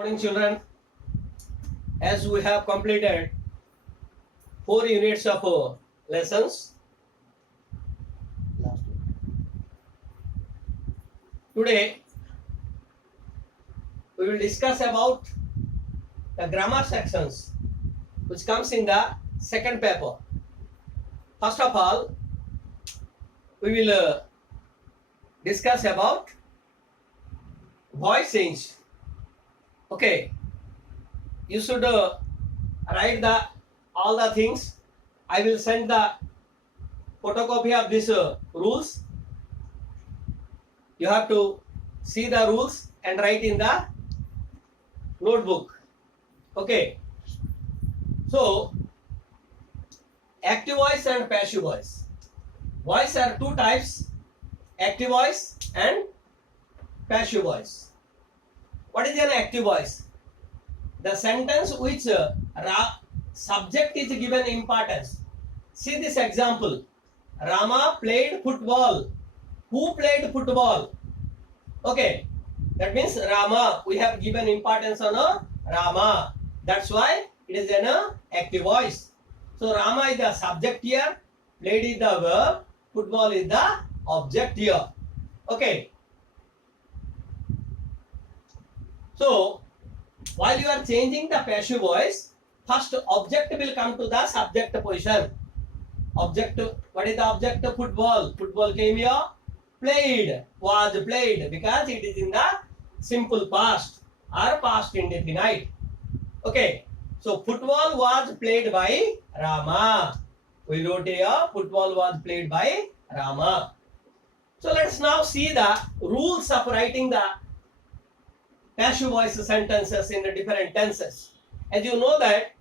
Morning, children. As we have completed 4 units of lessons, today we will discuss about the grammar sections which comes in the second paper. First of all, we will discuss about voice change. Okay, you should write the all the things. I will send the photocopy of these rules. You have to see the rules and write in the notebook. Okay, so active voice and passive voice. Voice are two types: active voice and passive voice. What is an active voice? The sentence which subject is given importance. See this example. Rama played football. Who played football? Okay, that means Rama. We have given importance on Rama. That's why it is an active voice. So Rama is the subject here. Played is the verb. Football is the object here. Okay. So while you are changing the passive voice, first object will come to the subject position. Object, what is the object? Football. Football came here. Played, was played, because it is in the simple past or past indefinite. Okay, so football was played by Rama. We wrote here, football was played by Rama. So let's now see the rules of writing the passive voice sentences in the different tenses. As you know that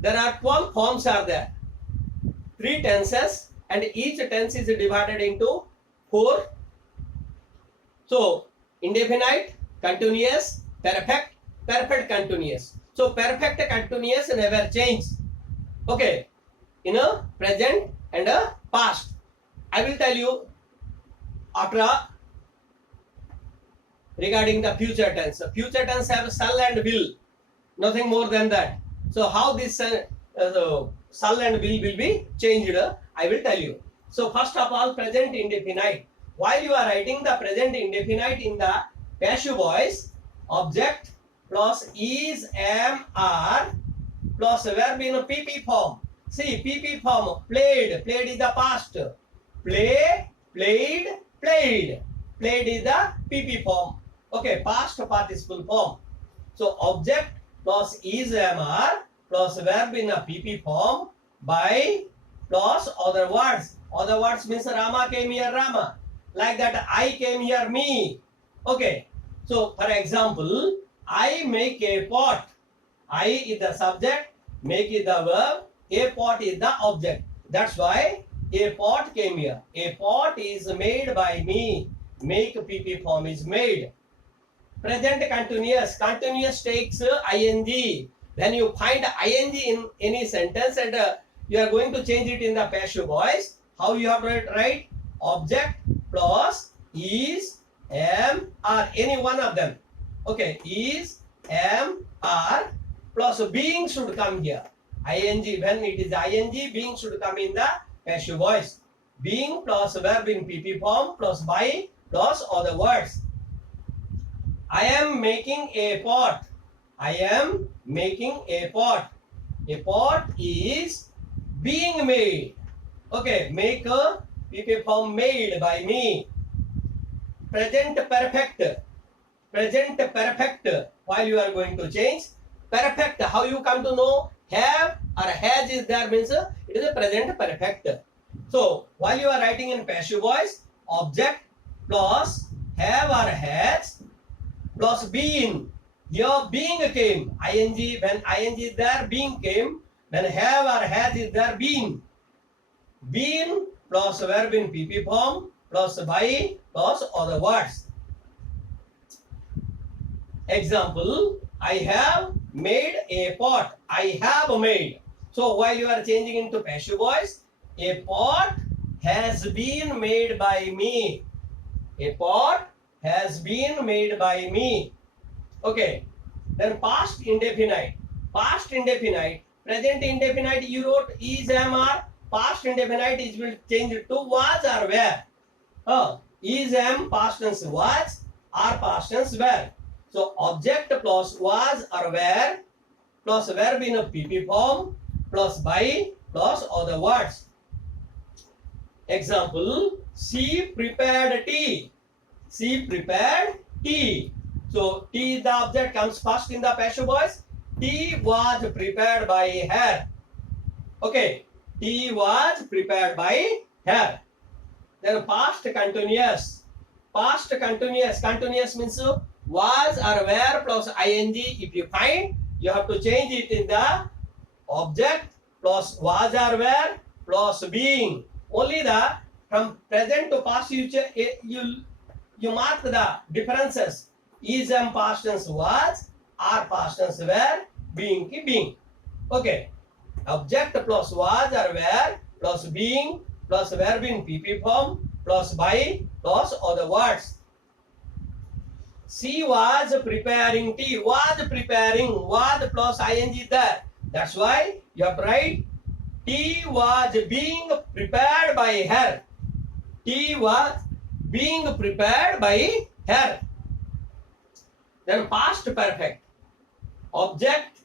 there are 12 forms are there. 3 tenses, and each tense is divided into 4. So indefinite, continuous, perfect, perfect continuous. So perfect continuous never change. Okay, in a present and a past. I will tell you after regarding the future tense. Future tense have shall and will, nothing more than that. So how this shall and will be changed, I will tell you. So first of all, present indefinite. While you are writing the present indefinite in the passive voice, object plus is, am, are plus verb in a PP form. See, PP form, played, played is the past. Play, played, played. Played is the PP form. Okay, past participle form. So object plus is, am, are plus verb in a PP form by plus other words. Other words means Rama came here, Rama. Like that, I came here, me. Okay. So for example, I make a pot. I is the subject, make is the verb, a pot is the object. That's why a pot came here. A pot is made by me. Make PP form is made. Present continuous. Continuous takes ing. When you find ing in any sentence and you are going to change it in the passive voice, how you have to write? Object plus is, am, are, any one of them. Okay, is, am, are plus being should come here. Ing, when it is ing, being should come in the passive voice. Being plus verb in PP form plus by plus other words. I am making a pot. I am making a pot. A pot is being made. Okay, make a PP form made by me. Present perfect. Present perfect. While you are going to change perfect, how you come to know? Have or has is there means it is a present perfect. So while you are writing in passive voice, object plus have or has plus been. Here being came. Ing, when ing is there, being came. When have or has is there, been. Been plus verb in PP form plus by plus other words. Example, I have made a pot. I have made. So while you are changing into passive voice, a pot has been made by me. A pot has been made by me. Okay. Then past indefinite. Past indefinite. Present indefinite you wrote is, am, are. Past indefinite is will change to was or were. Is, am, past tense was, are past tense were. So object plus was or were plus verb in a PP form plus by plus other words. Example, she prepared tea. She prepared tea. So tea, the object, comes first in the passive voice. Tea was prepared by her. Okay, tea was prepared by her. Then past continuous. Past continuous. Continuous means was or were plus ing. If you find, you have to change it in the object plus was or were plus being. Only the from present to past you mark the differences. Is, am, past tense was, are past tense were, being ki being. Okay. Object plus was or were plus being plus verb in PP form plus by plus other words. She was preparing tea. Was preparing. Was plus ing there. That's why you have to write tea was being prepared by her. Tea was being prepared by her. Then past perfect. Object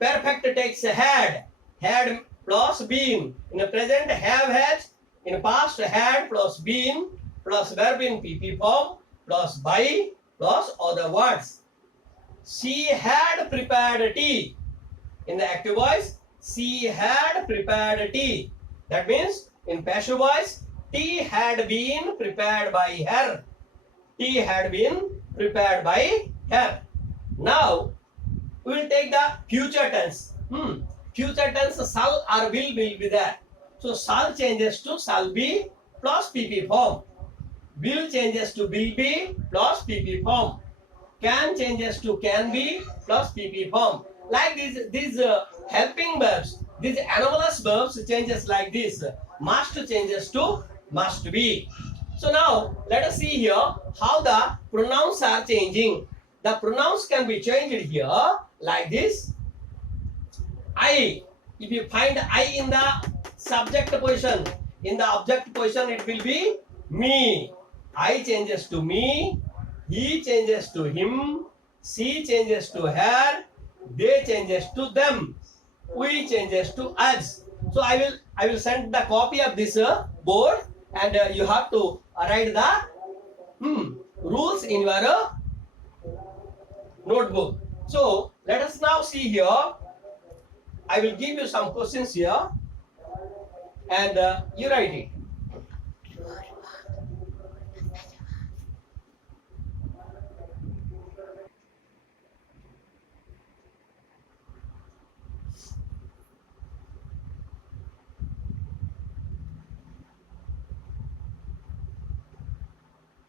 perfect takes had. Had plus been. In the present have had. In the past had plus been plus verb in PP form plus by plus other words. She had prepared tea. In the active voice, she had prepared tea. That means in passive voice, tea had been prepared by her. Tea had been prepared by her. Now we will take the future tense. Future tense shall or will be there. So shall changes to shall be plus PP form. Will changes to will be plus PP form. Can changes to can be plus PP form. Like these helping verbs, these anomalous verbs changes like this. Must changes to must be. So now let us see here how the pronouns are changing. The pronouns can be changed here like this. I. If you find I in the subject position, in the object position it will be me. I changes to me. He changes to him. She changes to her. They changes to them. We changes to us. So I will send the copy of this board, and you have to write the rules in your notebook. So let us now see here. I will give you some questions here, and you write it.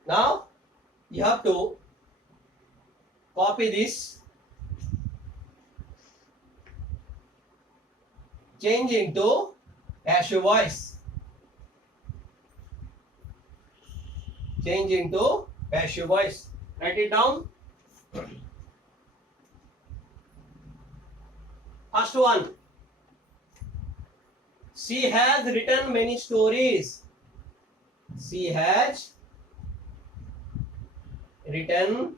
Now you have to copy this, change into passive voice. Change into passive voice. Write it down. First one. She has written many stories. She has written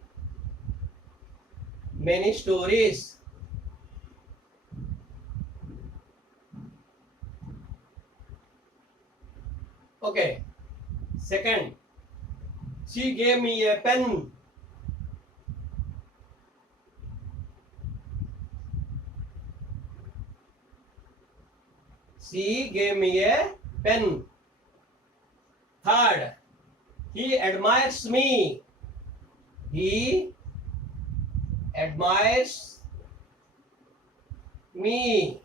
many stories. Okay. Second, she gave me a pen. She gave me a pen. Third, he admires me. He admires me.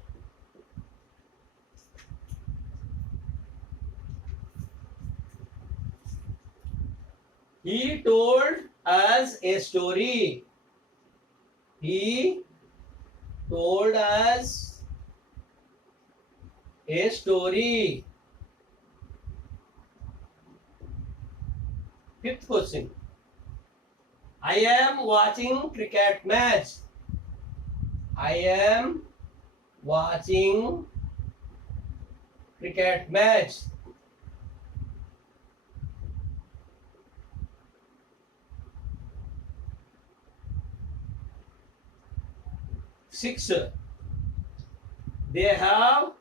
He told us a story. He told us a story. Fifth question. I am watching cricket match. I am watching cricket match. Six, they have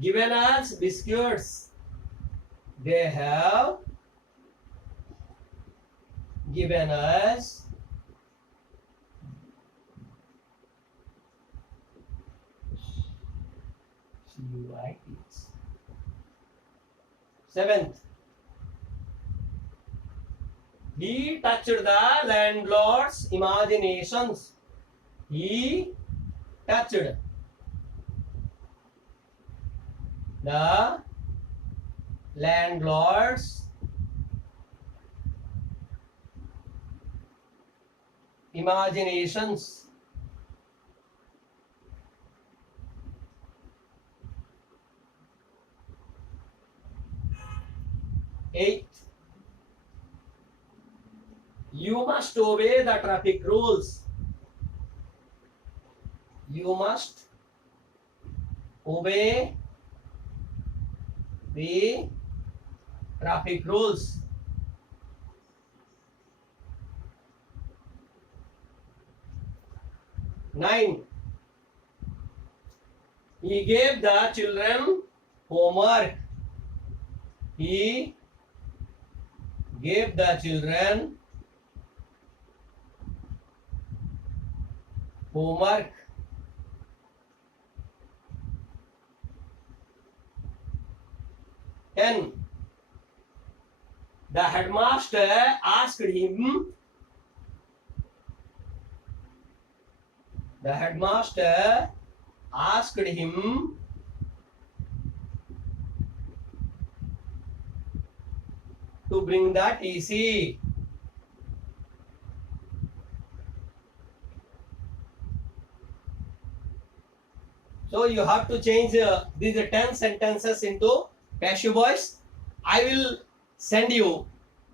given us biscuits. They have given us CUITs. Seventh, he touched the landlord's imaginations. He touched the landlord's imaginations. Eighth, you must obey the traffic rules. You must obey the traffic rules. Nine, he gave the children homework. He gave the children homework. 10, the headmaster asked him to bring the TC. So you have to change these 10 sentences into passive voice. I will send you,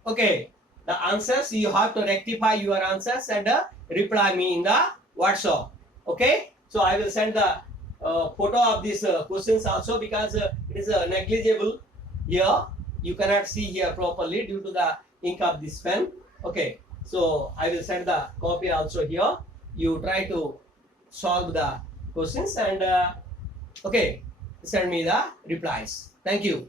okay, the answers. You have to rectify your answers and reply me in the WhatsApp. Okay, so I will send the photo of these questions also, because it is negligible here. You cannot see here properly due to the ink of this pen. Okay, so I will send the copy also here. You try to solve the questions and okay, send me the replies. Thank you.